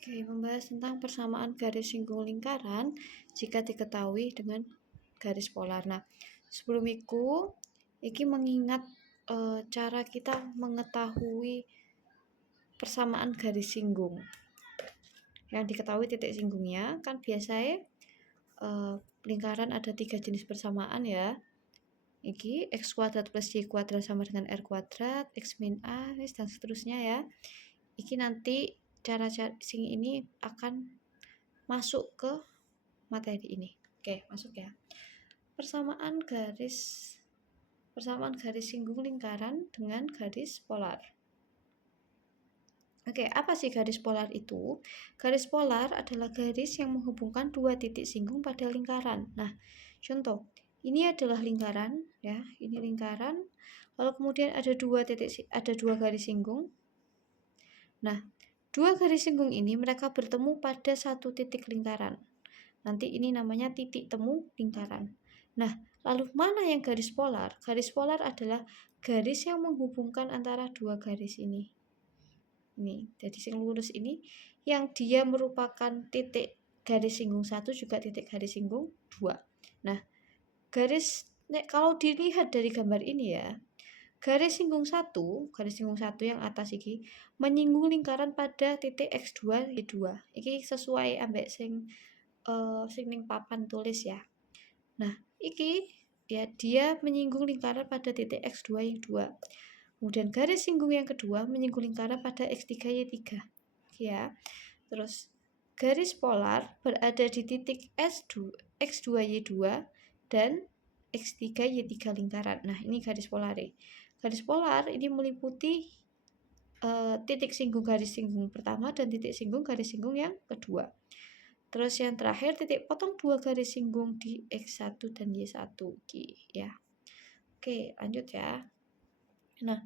Oke, membahas tentang persamaan garis singgung lingkaran jika diketahui dengan garis polar. Nah, sebelum itu, iki mengingat cara kita mengetahui persamaan garis singgung. Yang diketahui titik singgungnya kan biasanya lingkaran ada 3 jenis persamaan ya. Iki x kuadrat plus y kuadrat sama dengan r kuadrat, x min a, dan seterusnya ya. Iki nanti cara-cara sing ini akan masuk ke materi ini. Oke, masuk ya. Persamaan garis singgung lingkaran dengan garis polar. Oke, apa sih garis polar itu? Garis polar adalah garis yang menghubungkan dua titik singgung pada lingkaran. Nah, contoh, ini adalah lingkaran ya, ini lingkaran. Lalu kemudian ada dua garis singgung. Nah, dua garis singgung ini mereka bertemu pada satu titik lingkaran. Nanti ini namanya titik temu lingkaran. Nah, lalu mana yang garis polar? Garis polar adalah garis yang menghubungkan antara dua garis ini. Ini, jadi sing lurus ini yang dia merupakan titik garis singgung 1 juga titik garis singgung 2. Nah, kalau dilihat dari gambar ini ya, garis singgung 1 yang atas iki menyinggung lingkaran pada titik x2 y2. Iki sesuai ambek sing ning papan tulis ya. Nah, iki ya dia menyinggung lingkaran pada titik x2 y2. Kemudian garis singgung yang kedua menyinggung lingkaran pada x3 y3. Ya. Terus garis polar berada di titik x2 y2 dan x3 y3 lingkaran. Nah, ini garis polar. Garis polar ini meliputi titik singgung garis singgung pertama dan titik singgung garis singgung yang kedua. Terus yang terakhir titik potong dua garis singgung di x1 dan y1 ya. Oke, lanjut ya. Nah,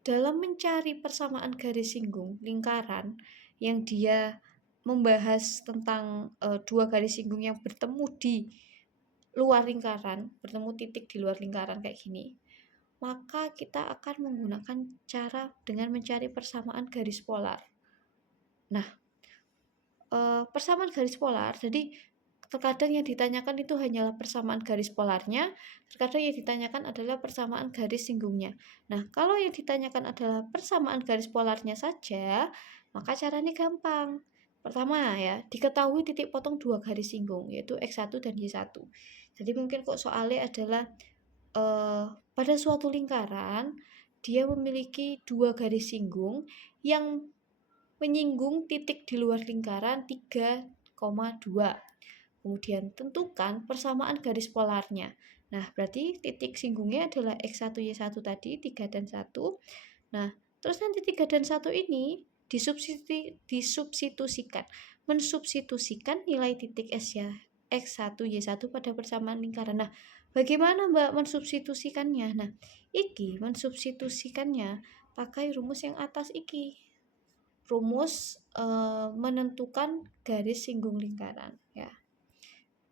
dalam mencari persamaan garis singgung lingkaran yang dia membahas tentang dua garis singgung yang bertemu di luar lingkaran, bertemu titik di luar lingkaran kayak gini, maka kita akan menggunakan cara dengan mencari persamaan garis polar. Nah, persamaan garis polar, jadi terkadang yang ditanyakan itu hanyalah persamaan garis polarnya, terkadang yang ditanyakan adalah persamaan garis singgungnya. Nah, kalau yang ditanyakan adalah persamaan garis polarnya saja, maka caranya gampang. Pertama ya, diketahui titik potong dua garis singgung, yaitu x1 dan y1. Jadi mungkin kok soalnya adalah pada suatu lingkaran dia memiliki dua garis singgung yang menyinggung titik di luar lingkaran 3,2. Kemudian tentukan persamaan garis polarnya. Nah, berarti titik singgungnya adalah x1 y1 tadi 3 dan 1. Nah, terus nanti 3 dan 1 ini disubstitusikan, mensubstitusikan nilai titik x1 y1 pada persamaan lingkaran. Nah, bagaimana Mbak mensubstitusikannya? Nah, iki mensubstitusikannya pakai rumus yang atas iki. Rumus menentukan garis singgung lingkaran ya.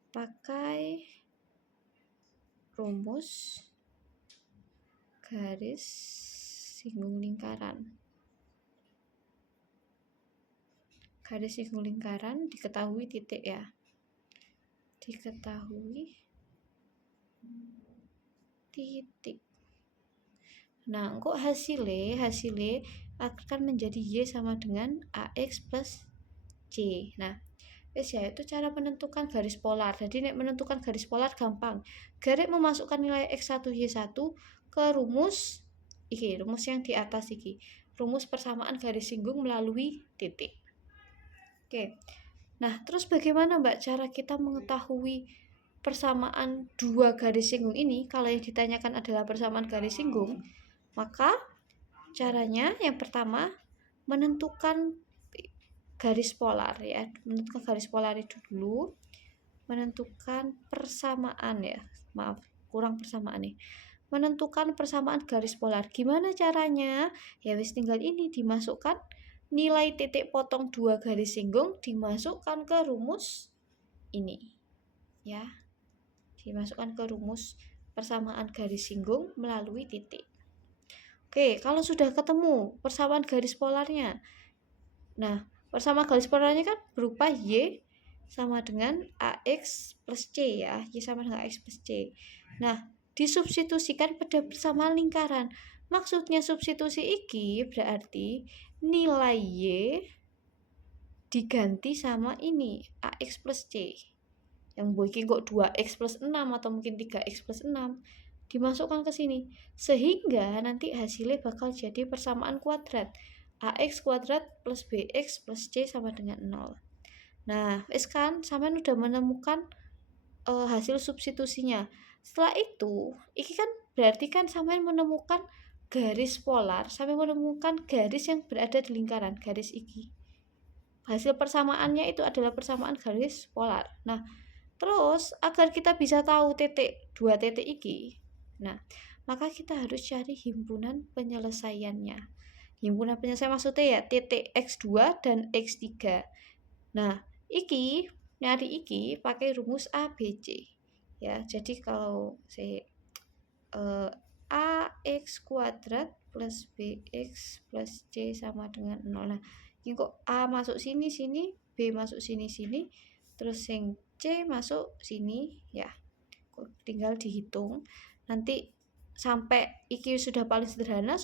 Pakai rumus garis singgung lingkaran. Garis singgung lingkaran diketahui titik ya. Diketahui titik. Nah, kok hasilnya akan menjadi Y sama dengan AX plus C. Nah, ya itu cara menentukan garis polar. Jadi nek menentukan garis polar gampang. Garek memasukkan nilai x1 y1 ke rumus rumus yang di atas iki. Rumus persamaan garis singgung melalui titik. Oke. Nah, terus bagaimana Mbak cara kita mengetahui persamaan dua garis singgung ini? Kalau yang ditanyakan adalah persamaan garis singgung, maka caranya yang pertama menentukan garis polar ya. Menentukan garis polar itu dulu. Menentukan persamaan ya. Maaf, kurang persamaan nih. Menentukan persamaan garis polar. Gimana caranya? Ya wis tinggal ini dimasukkan nilai titik potong dua garis singgung dimasukkan ke rumus ini. Ya. Dimasukkan ke rumus persamaan garis singgung melalui titik. Oke, kalau sudah ketemu persamaan garis polarnya. Nah, Persamaan garis polarnya kan berupa Y sama dengan AX plus C ya, Y sama dengan AX plus C. Nah, disubstitusikan pada persamaan lingkaran. Maksudnya substitusi iki berarti nilai Y diganti sama ini AX plus C. Yang mungkin kok 2X plus 6 atau mungkin 3X plus 6 dimasukkan ke sini. Sehingga nanti hasilnya bakal jadi persamaan kuadrat. AX kuadrat plus BX plus C sama dengan 0. Nah, wis kan sampean udah menemukan hasil substitusinya. Setelah itu, iki kan berarti kan sampean menemukan garis polar, sampai menemukan garis yang berada di lingkaran, garis iki. Hasil persamaannya itu adalah persamaan garis polar. Nah, terus agar kita bisa tahu dua titik iki, nah maka kita harus cari himpunan penyelesaiannya. Himpunan penyelesaian maksudnya ya titik X2 dan X3. Nah, nyari iki pakai rumus ABC. Ya, jadi kalau AX kuadrat plus BX plus C sama dengan 0. Nah, ini kok A masuk sini, B masuk sini, terus yang C masuk sini, ya. Tinggal dihitung. Nanti sampai iki sudah paling sederhana,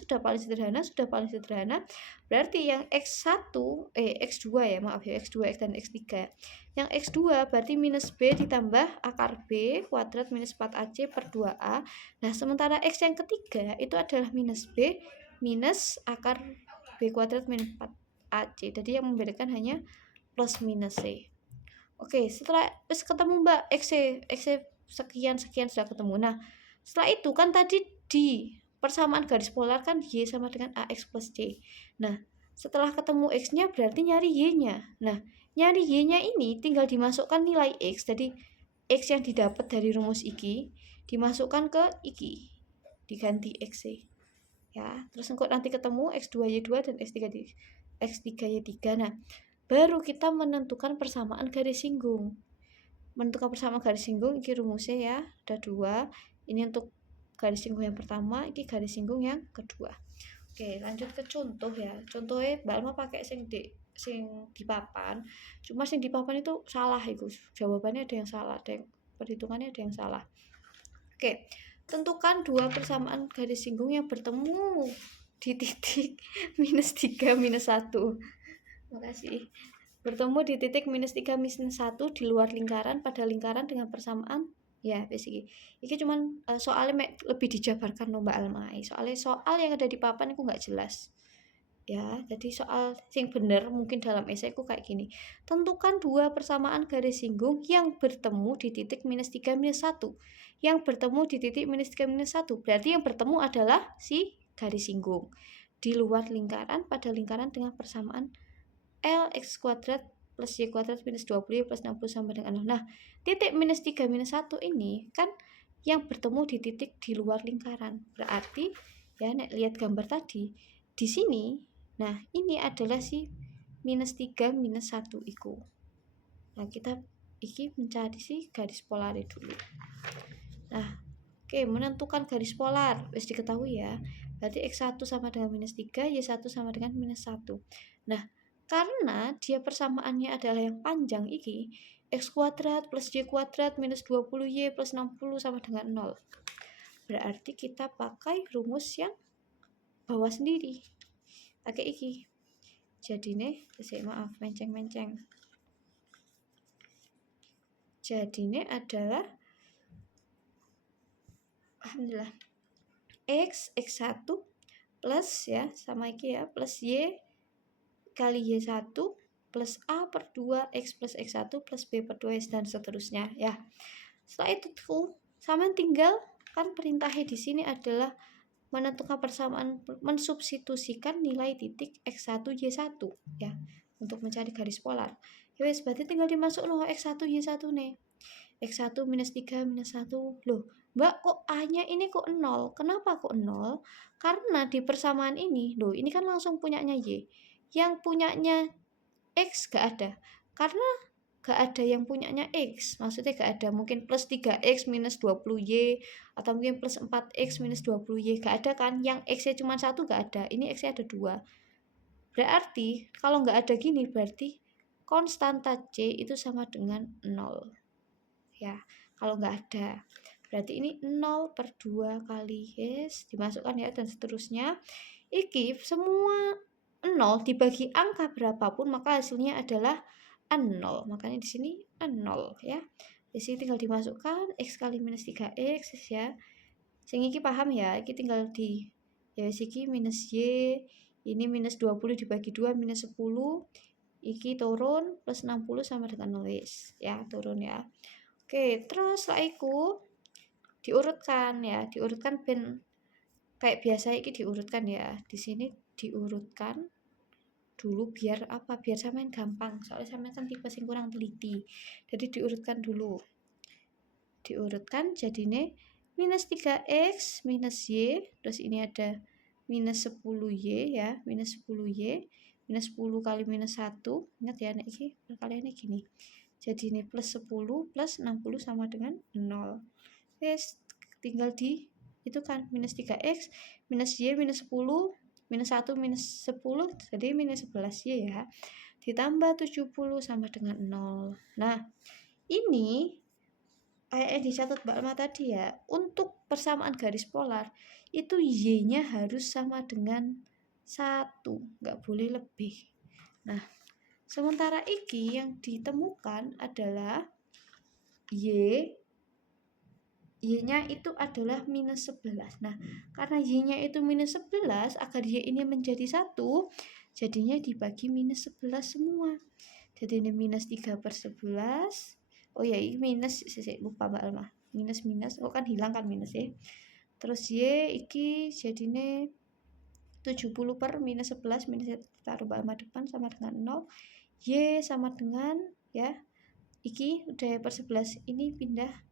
berarti yang X1 X2 ya, maaf ya, X2 X dan X3. Yang X2 berarti minus B ditambah akar B kuadrat minus 4AC per 2A. Nah, sementara X yang ketiga itu adalah minus B minus akar B kuadrat minus 4AC. Jadi yang membedakan hanya plus minus C. Oke, setelah ketemu Mbak X sekian sudah ketemu. Nah, setelah itu kan tadi di persamaan garis polar kan Y sama dengan AX plus C. Nah, setelah ketemu X-nya berarti nyari Y-nya. Nah, nyari Y-nya ini tinggal dimasukkan nilai X. Jadi X yang didapat dari rumus iki dimasukkan ke iki. Diganti X. Ya, terus nanti ketemu X2Y2 dan X3Y3. Nah, baru kita menentukan persamaan garis singgung. Menentukan persamaan garis singgung, ini rumusnya ya, ada 2. Ini untuk garis singgung yang pertama, ini garis singgung yang kedua. Oke, lanjut ke contoh ya. Contohnya Mbak Alma pakai sing di papan. Cuma sing di papan itu salah itu. Jawabannya ada yang salah, perhitungannya ada yang salah. Oke, tentukan 2 persamaan garis singgung yang bertemu di titik minus 3 minus 1. Makasih. Bertemu di titik minus 3 minus 1 di luar lingkaran pada lingkaran dengan persamaan ya basic. Ini cuman soalnya lebih dijabarkan no Mbak Alma. Soalnya soal yang ada di papan itu nggak jelas. Ya, jadi soal yang benar mungkin dalam esai ku kayak gini. Tentukan 2 persamaan garis singgung yang bertemu di titik minus 3 minus 1. Yang bertemu di titik minus 3 minus 1. Berarti yang bertemu adalah si garis singgung di luar lingkaran pada lingkaran dengan persamaan L X kuadrat plus Y kuadrat minus 20 Y plus 60 sama dengan 0. Nah, titik minus 3 minus 1 ini kan yang bertemu di titik di luar lingkaran. Berarti ya nek lihat gambar tadi di sini, nah ini adalah si minus 3 minus 1 iku. Nah, kita mencari si garis polar dulu. Nah, oke, menentukan garis polar wis diketahui ya. Berarti X1 sama dengan minus 3, Y1 sama dengan minus 1. Nah, karena dia persamaannya adalah yang panjang iki, X kuadrat plus Y kuadrat minus 20Y plus 60 sama dengan 0. Berarti kita pakai rumus yang bawah sendiri. Pakai iki. Jadi nih, maaf, menceng-menceng. Jadi ini adalah alhamdulillah X1 plus ya, sama iki ya, plus Y kali Y1 plus A per 2 X plus X1 plus B per 2 dan seterusnya ya. Setelah itu tuh sama tinggal kan perintahnya di sini adalah menentukan persamaan, mensubstitusikan nilai titik X1 Y1 ya untuk mencari garis polar. Ya wes, berarti tinggal dimasuk loh X1 Y1 nih. X1 minus 3 minus 1. Loh, Mbak kok A-nya ini kok 0? Kenapa kok 0? Karena di persamaan ini, loh ini kan langsung punyanya Y. Yang punyanya X gak ada. Karena gak ada yang punyanya X. Maksudnya gak ada. Mungkin plus 3X minus 20Y. Atau mungkin plus 4X minus 20Y. Gak ada kan. Yang X-nya cuma 1 gak ada. Ini X-nya ada 2. Berarti kalau nggak ada gini berarti konstanta C itu sama dengan 0 ya. Kalau nggak ada berarti ini 0 per 2 kali yes, dimasukkan ya, dan seterusnya. Iki semua 0 dibagi angka berapapun maka hasilnya adalah 0. Makanya di sini 0 ya. Di sini tinggal dimasukkan x kali minus 3x ya. Sing iki paham ya, iki tinggal di ya iki minus y, ini minus 20 dibagi 2 minus 10, iki turun plus 60 sama dengan 0 ya, turun ya. Oke, terus setelah itu diurutkan ya, diurutkan ben kayak biasa iki diurutkan ya. Di sini diurutkan dulu biar apa? Biar samain gampang. Soalnya samain kan tipe sing kurang teliti. Jadi diurutkan dulu. Diurutkan jadinya minus 3x minus y, terus ini ada minus 10y ya, minus 10y, minus 10 kali minus 1, ingat ya anak ini perkaliannya gini, jadi ini plus 10 plus 60 sama dengan 0. Yes, tinggal di itu kan minus 3x minus y minus 10 minus 1 minus 10 jadi minus 11y ya, ditambah 70 sama dengan 0. Nah ini dicatat Mbak Alma tadi ya, untuk persamaan garis polar itu y-nya harus sama dengan 1, nggak boleh lebih. Nah, sementara iki yang ditemukan adalah y-nya itu adalah minus 11. Nah, karena y-nya itu minus 11, agar y ini menjadi 1, jadinya dibagi minus 11 semua. Jadi ini minus 3/11. Oh ya, ini minus, lupa Mbak Alma. Minus, oh kan hilang kan minus ya. Terus y iki jadinya 70 per minus 11, minus taruh Mbak Alma depan sama dengan 0. Y sama dengan ya, iki udah per 11, ini pindah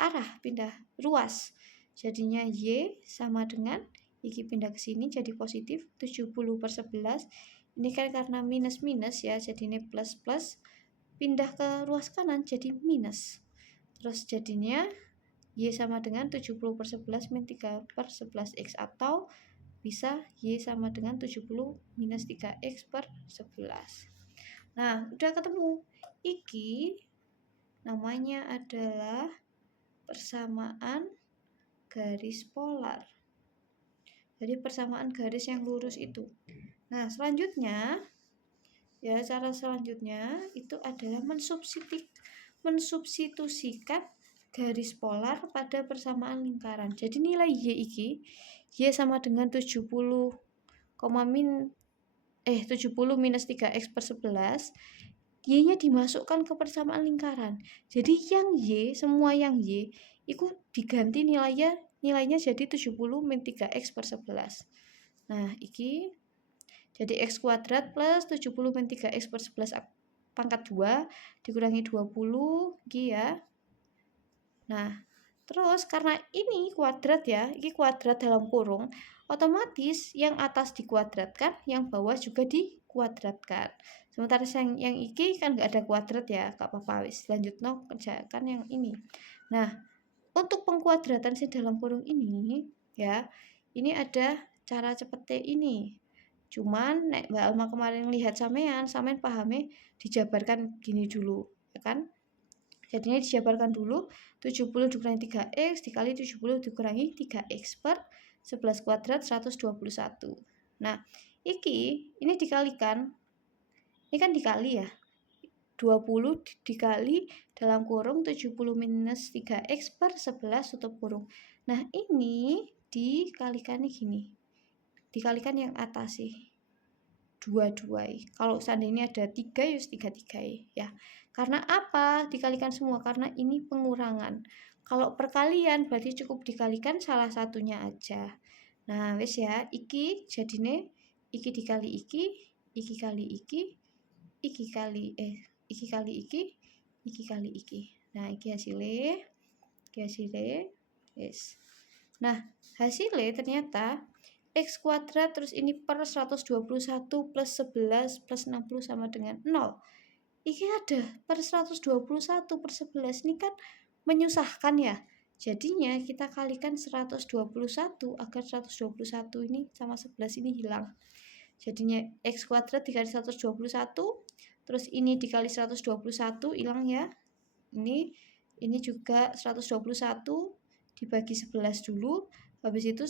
arah, pindah ruas. Jadinya y sama dengan iki pindah ke sini jadi positif 70 per 11. Ini kan karena minus ya, jadi ini plus pindah ke ruas kanan jadi minus. Terus jadinya y sama dengan 70 per 11 min 3 per 11x, atau bisa y sama dengan 70 minus 3x per 11. Nah, udah ketemu. Iki namanya adalah persamaan garis polar. Jadi persamaan garis yang lurus itu. Nah, selanjutnya ya, cara selanjutnya itu adalah mensubstitusikan garis polar pada persamaan lingkaran. Jadi nilai y iki, y sama dengan 70 minus 3x per 11, y-nya dimasukkan ke persamaan lingkaran. Jadi yang y, semua yang y itu diganti nilainya jadi 70 min 3x per 11. Nah, iki jadi x kuadrat plus 70 min 3x per 11 pangkat 2 dikurangi 20 iki ya. Nah, terus karena ini kuadrat ya, ini kuadrat dalam kurung, otomatis yang atas dikuadratkan, yang bawah juga dikuadratkan. Sementara yang iki kan nggak ada kuadrat ya, gak apa-apa wis. Lanjutno kerjakan yang ini. Nah, untuk pengkuadratan si dalam kurung ini ya, ini ada cara cepetnya ini. Cuman nek Mbak Alma kemarin lihat sampean pahami dijabarkan gini dulu, ya kan? Jadinya dijabarkan dulu 70 dikurangi 3x dikali 70 dikurangi 3x per 11 kuadrat 121. Nah, ini dikalikan. Ini kan dikali ya. 20 dikali dalam kurung 70 minus 3x per 11 tutup kurung. Nah, ini dikalikannya gini. Dikalikan yang atas sih. 2 kalau seandainya ada 3 ya 3 ya. Karena apa dikalikan semua? Karena ini pengurangan. Kalau perkalian berarti cukup dikalikan salah satunya aja. Nah wes ya, iki jadine iki dikali iki kali iki kali iki. Nah iki hasilnya yes. Nah hasilnya ternyata x kuadrat terus ini per 121 plus 11 plus 60 sama dengan 0. Ini ada per 121 per 11, ini kan menyusahkan ya. Jadinya kita kalikan 121 agar 121 ini sama 11 ini hilang. Jadinya X kuadrat dikali 121, terus ini dikali 121 hilang ya. Ini juga 121 dibagi 11 dulu. Habis itu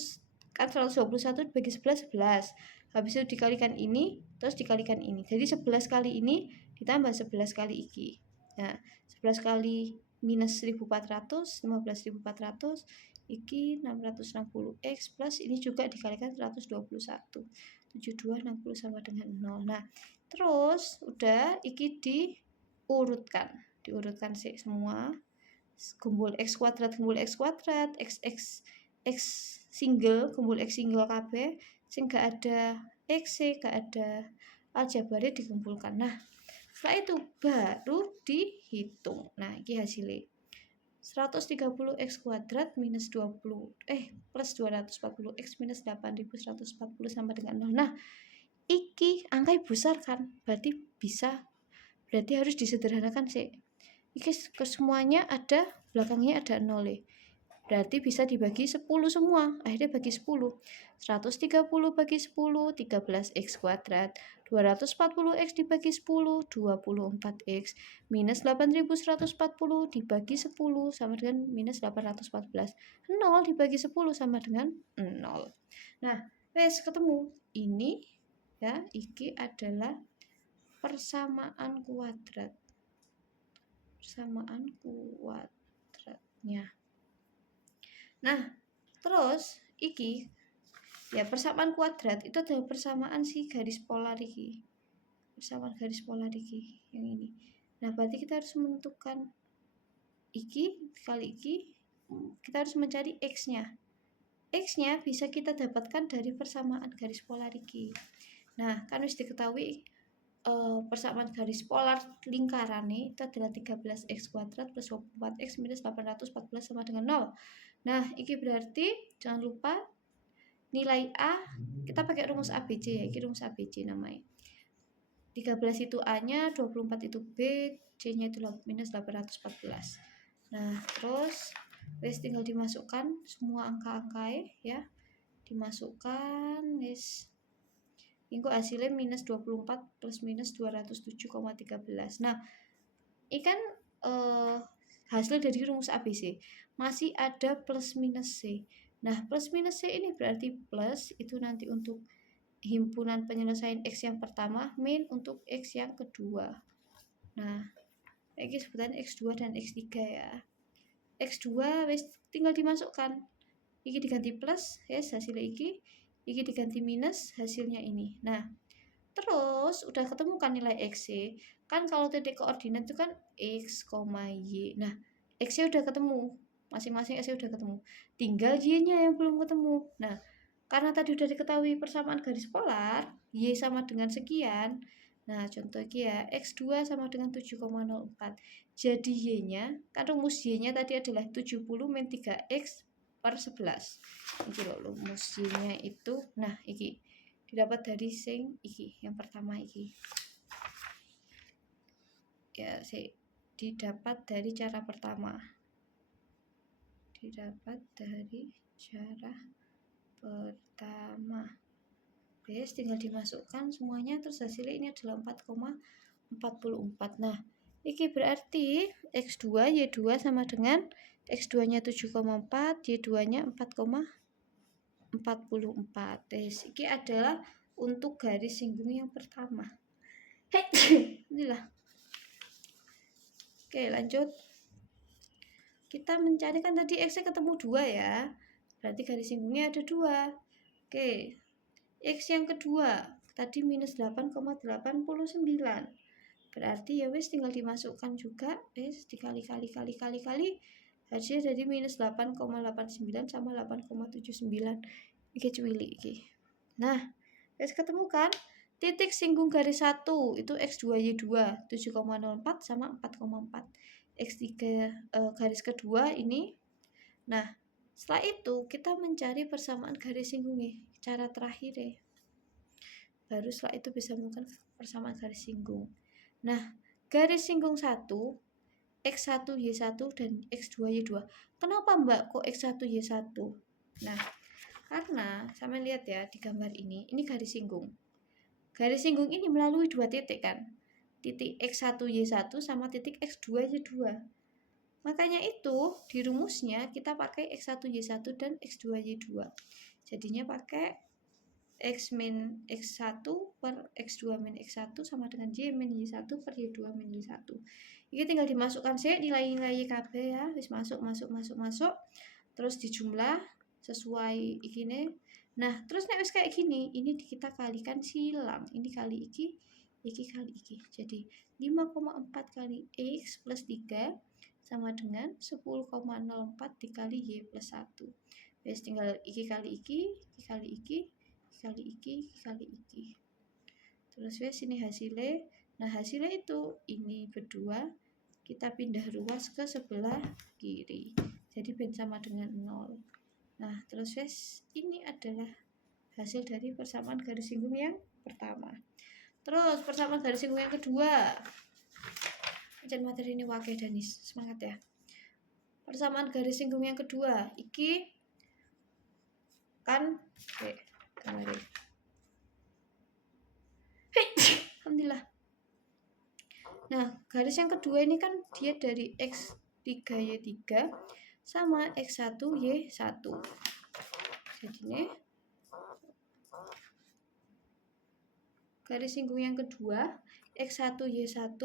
kan 121 dibagi 11, 11. Habis itu dikalikan ini, terus dikalikan ini. Jadi 11 kali ini ditambah 11 kali iki. Nah, 11 kali minus 1400, 15.400, iki 660x plus ini juga dikalikan 121. 7260 sama dengan 0. Nah, terus udah iki diurutkan sih semua. Kumpul x kuadrat, x single, kumpul x single KB, sing gak ada x, gak ada aljabarnya dikumpulkan. Nah, setelah itu baru dihitung. Nah, ini hasilnya 130x kuadrat minus 20 plus 240x minus 8140 sama dengan 0. Nah, iki angka besar kan, berarti harus disederhanakan sih. Iki kesemuanya ada, belakangnya ada 0 ya. Berarti bisa dibagi 10 semua. Akhirnya bagi 10. 130 bagi 10, 13x kuadrat. 240x dibagi 10, 24x. Minus 8140 dibagi 10 sama dengan minus 814. 0 dibagi 10 sama dengan 0. Nah, wes ketemu. Ini ya, iki adalah persamaan kuadrat. Persamaan kuadratnya. Nah, terus iki ya, persamaan kuadrat itu adalah persamaan si garis polar iki. Persamaan garis polar iki yang ini. Nah, berarti kita harus menentukan iki kali iki, kita harus mencari x-nya. X-nya bisa kita dapatkan dari persamaan garis polar iki. Nah, kan harus diketahui persamaan garis polar lingkaran itu adalah 13x kuadrat plus 24x minus 814 sama dengan 0. Nah, ini berarti jangan lupa nilai A, kita pakai rumus ABC ya, ini rumus ABC namanya. 13 itu A-nya, 24 itu B, C-nya itu minus 814. Nah, terus wes tinggal dimasukkan semua angka-angka ya. Dimasukkan wes. Ini hasilnya minus 24 plus minus 207,13. Nah, ini kan hasil dari rumus ABC. Masih ada plus minus C. Nah, plus minus C ini berarti plus itu nanti untuk himpunan penyelesaian X yang pertama, min untuk X yang kedua. Nah, ini sebutan X2 dan X3 ya. X2 wis tinggal dimasukkan. Ini diganti plus, yes, hasilnya ini diganti minus, hasilnya ini. Nah, terus udah ketemu kan nilai X -nya. Kan kalau titik koordinat itu kan X, Y. Nah, X-nya udah ketemu. Masing-masing X-nya udah ketemu. Tinggal Y-nya yang belum ketemu. Nah, karena tadi udah diketahui persamaan garis polar, Y sama dengan sekian. Nah, contoh ini ya, X2 sama dengan 7,04. Jadi Y-nya, kan rumus Y-nya tadi adalah 70 min 3X per 11. Ini loh rumus Y-nya itu. Nah, ini didapat dari sing iki, yang pertama iki. Ya, didapat dari cara pertama. Yes, tinggal dimasukkan semuanya, terus hasilnya ini adalah 4,44. Nah, ini berarti X2 Y2 sama dengan X2-nya 7,4, Y2-nya 4,44. Yes, ini adalah untuk garis singgung yang pertama. Inilah. Oke, lanjut. Kita mencari kan tadi X-nya ketemu 2 ya. Berarti garis singgungnya ada 2. Oke. X yang kedua tadi minus 8,89. Berarti ya wis tinggal dimasukkan juga, wis dikali-kali hasilnya dari minus 8,89 sama 8,79. Iki cuili iki. Nah, wis ketemu kan? Titik singgung garis 1 itu X2Y2 7,04 sama 4,4. X3 garis kedua ini. Nah, setelah itu kita mencari persamaan garis singgungnya. Cara terakhir ya. Baru setelah itu bisa melakukan persamaan garis singgung. Nah, garis singgung 1, X1 Y1 dan X2 Y2. Kenapa Mbak kok X1 Y1? Nah, karena sama lihat ya di gambar ini garis singgung. garis singgung ini melalui dua titik kan, titik X1 Y1 sama titik X2 Y2. Makanya itu di rumusnya kita pakai X1 Y1 dan X2 Y2. Jadinya pakai X min X1 per X2 min X1 sama dengan Y min Y1 per Y2 min Y1. Ini tinggal dimasukkan sih nilai-nilai KB ya, wis masuk. Terus dijumlah sesuai ikine. Nah, terus nek wis kayak gini, ini kita kalikan silang. Ini kali iki kali iki. Jadi 5,4 kali X plus 3 sama dengan 10,04 dikali Y plus 1. Wis tinggal iki kali iki kali iki kali iki kali iki. Terus wis ini hasilnya. Nah, hasilnya itu ini berdua kita pindah ruas ke sebelah kiri. Jadi ben sama dengan 0. Nah, terus wis ini adalah hasil dari persamaan garis singgung yang pertama. Terus persamaan garis singgung yang kedua. Jangan materi ini wakil Danis, semangat ya. Persamaan garis singgung yang kedua, iki kan kemarin. Alhamdulillah. Nah, garis yang kedua ini kan dia dari X3Y3 sama X1Y1. Jadi ini garis singgung yang kedua X1Y1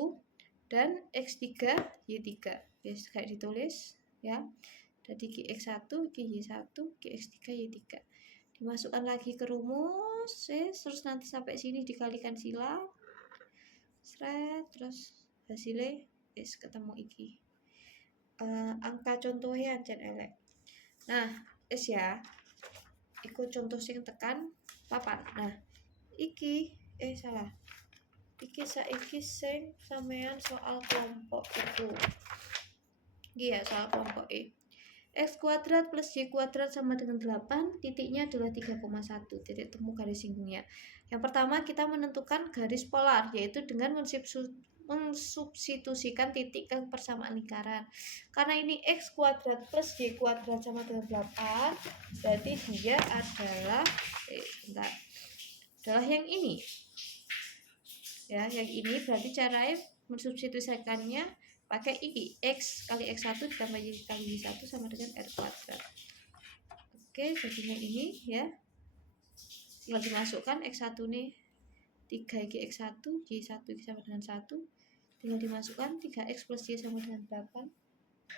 dan X3Y3. Yes, kayak ditulis ya. Jadi X1, Y1, X3Y3. Dimasukkan lagi ke rumus, terus nanti sampai sini dikalikan silang. Terus hasilnya ketemu iki. Angka contohnya ancen elek. Nah, ya. Iku contoh sing tekan papan. Nah, iki salah. Iki saiki sing sampean soal kelompok itu. Iya, soal kelompok E. X kuadrat plus Y kuadrat sama dengan 8, titiknya adalah 3,1, titik temu garis singgungnya. Yang pertama kita menentukan garis polar, yaitu dengan mensubstitusikan titik ke persamaan lingkaran. Karena ini X kuadrat plus Y kuadrat sama dengan 8, berarti dia adalah adalah yang ini. Ya, yang ini berarti cara mensubstitusikannya pakai I, X kali X1 ditambah Y kali Y1 sama dengan R kuadrat. Oke, jadinya ini ya. Tinggal dimasukkan X1 nih 3X1, Y1 sama dengan 1. Tinggal dimasukkan 3X plus Y sama dengan 8.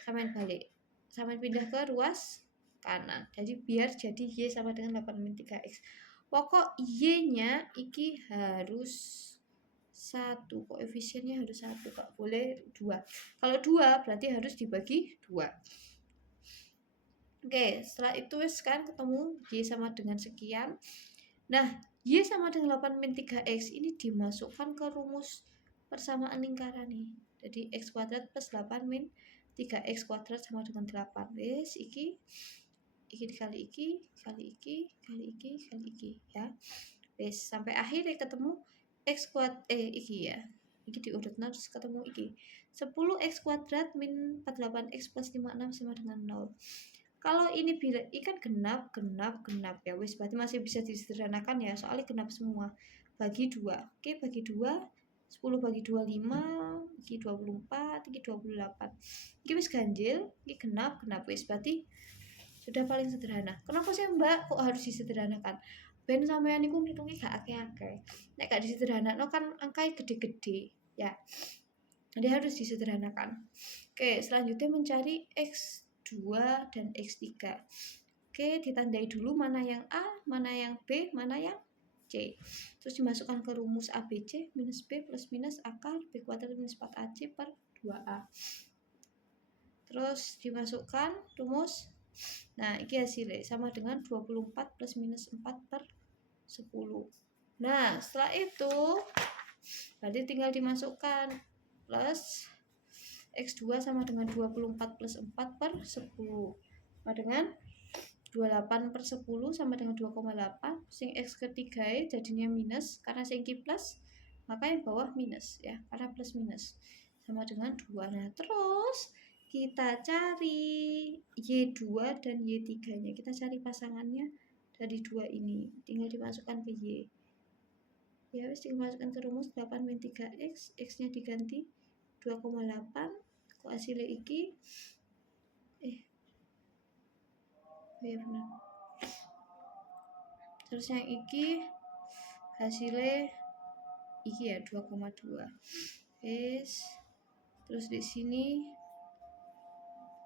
Samain balik. Samain pindah ke ruas kanan. Jadi biar jadi Y sama dengan 8 min 3X. Pokok Y-nya iki harus 1, koefisiennya harus 1, gak boleh 2. Kalau 2 berarti harus dibagi 2. Oke, setelah itu kan ketemu Y sama dengan sekian. Nah, Y sama dengan 8 min 3X ini dimasukkan ke rumus persamaan lingkaran nih. Jadi X kuadrat plus 8 min 3X kuadrat sama dengan 8. Wes, iki dikali iki, kali iki, kali iki, kali iki ya. Wes, sampai akhirnya ketemu X kuadrat iki ya. Iki diurut terus ketemu iki. 10X kuadrat min 48X plus 56 sama dengan 0. Kalau ini bila ikan genap ya wis berarti masih bisa disederhanakan ya, soalnya genap semua. Bagi 2. Oke, bagi 2. 10 bagi 2 5, iki 24, iki 28. Iki wis ganjil, iki genap wis berarti sudah paling sederhana. Kenapa sih Mbak kok harus disederhanakan? Ben sampean niku ngitungi gak akeh-akeh. Nek gak disederhanakno kan angkanya gede-gede ya. Jadi harus disederhanakan. Oke, selanjutnya mencari X2 dan X3. Oke, ditandai dulu mana yang A, mana yang B, mana yang C. Terus dimasukkan ke rumus ABC minus B plus minus akar B kuadrat minus 4AC per 2A. Terus dimasukkan rumus. Nah, ini hasilnya sama dengan 24 plus minus 4 per 10. Nah, setelah itu berarti tinggal dimasukkan plus X2 sama dengan 24 plus 4 per 10 sama dengan 28 per 10 sama dengan 2,8. Sing X ketiga jadinya minus karena sing plus, maka yang bawah minus ya, karena plus minus sama dengan 2. Nah, terus kita cari Y2 dan Y3 nya, kita cari pasangannya dari 2 ini, tinggal dimasukkan ke Y. Ya wis dimasukkan ke rumus 8 min 3x, x nya diganti 2,8. Kok hasilnya iki ya benar. Terus yang iki hasilnya iki ya 2,2. Wis. Terus di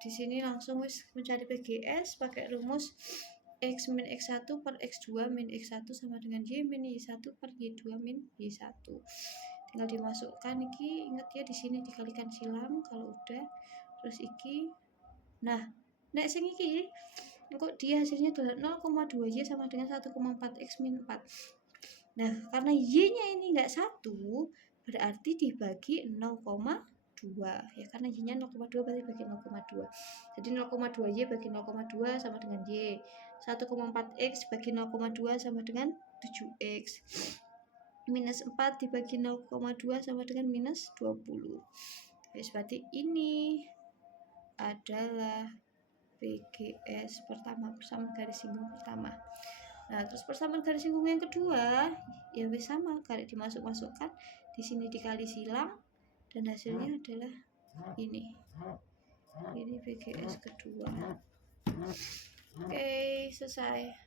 sini langsung wis mencari PGS pakai rumus x min x1 per x2 min x1 sama dengan y min y1 per y2 min y1. Tinggal dimasukkan iki, ingat ya di sini dikalikan silang kalau udah. Terus iki. Nah, nek sing iki kok dia hasilnya adalah 0,2y sama dengan 1,4x min 4. Nah, karena y-nya ini enggak 1, berarti dibagi 0,2 ya, karena y-nya 0,2 berarti bagi 0,2. Jadi 0,2y bagi 0,2 sama dengan y. 1,4x bagi 0,2 sama dengan 7x. Minus 4 dibagi 0,2 sama dengan minus 20. Wis, berarti ini adalah PGS pertama, persamaan garis singgung pertama. Nah, terus persamaan garis singgung yang kedua ya wis sama, garis dimasukkan, di sini dikali silang dan hasilnya adalah ini. Ini PGS kedua. Oke, selesai.